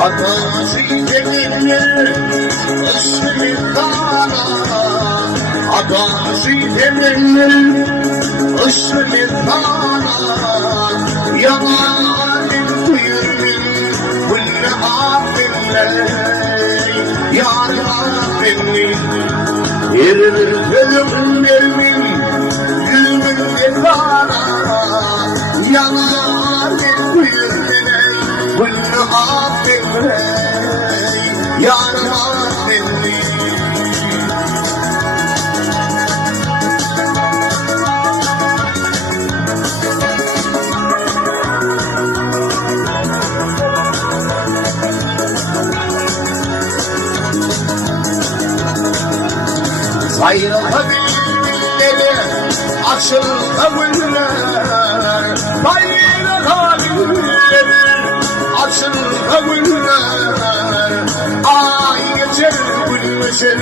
Adası teminle ısmı dağına, adası teminle ısmı dağına, yalanın kuyruğun kulle afille, yar afille, irgülüm vermin gülümün dağına, yalanın kuyruğun kulle afille, yar afille. Ayrılabilirleri açılabilirler, ayrılabilirleri açılabilirler. Ay geçer gülmeşer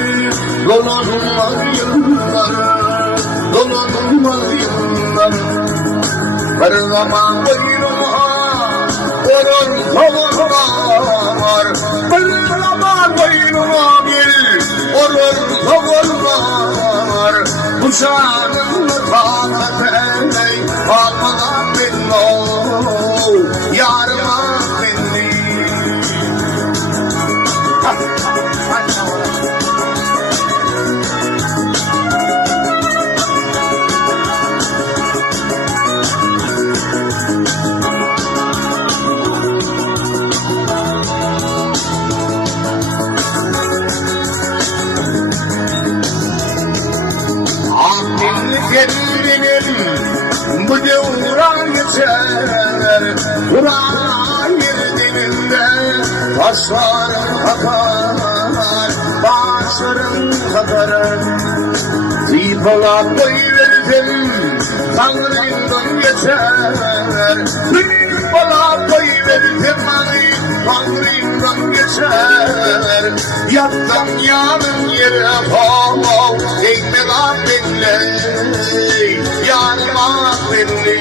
dolanılmaz yıllar, dolanılmaz yıllar. Her zaman boynuma olur tavırlar, her zaman boynuma bir olur tavırlar. Bu şanın tahtı almadan belli, yarıma belli. Kendinin bu devran geçer, Kur'an yerinde taşların katar, başların katar. Zifalar koyverirken Tanrı'ndan geçer, zifalar koyverirken Tanrı'ndan geçer. Yattan yanın yere bağlı, değme lan benimle, yanıma benimle.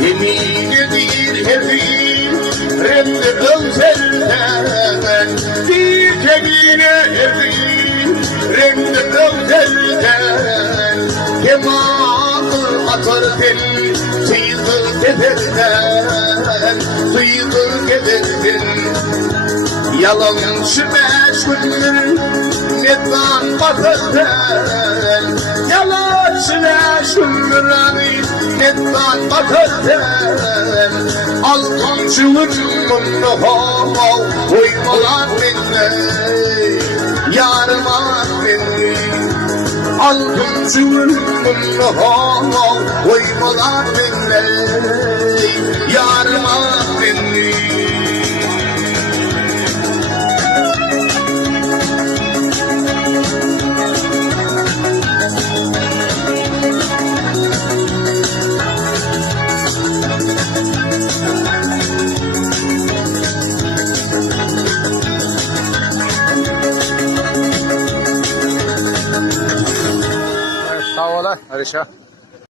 Yemin edir hevin reddedil zelden, diyeceğine hevin reddedil zelden. Kemanı atar tel sıyılır kederden, sıyılır kederden. Yalancı meşguldür nettan batarden, yalancı meşguldür nettan batarden. Altıncılık bunu uymalar benimle, yarıma benimle. Altıncılık bunu uymalar benimle, yarıma benimle. Sağ ol, Arişa.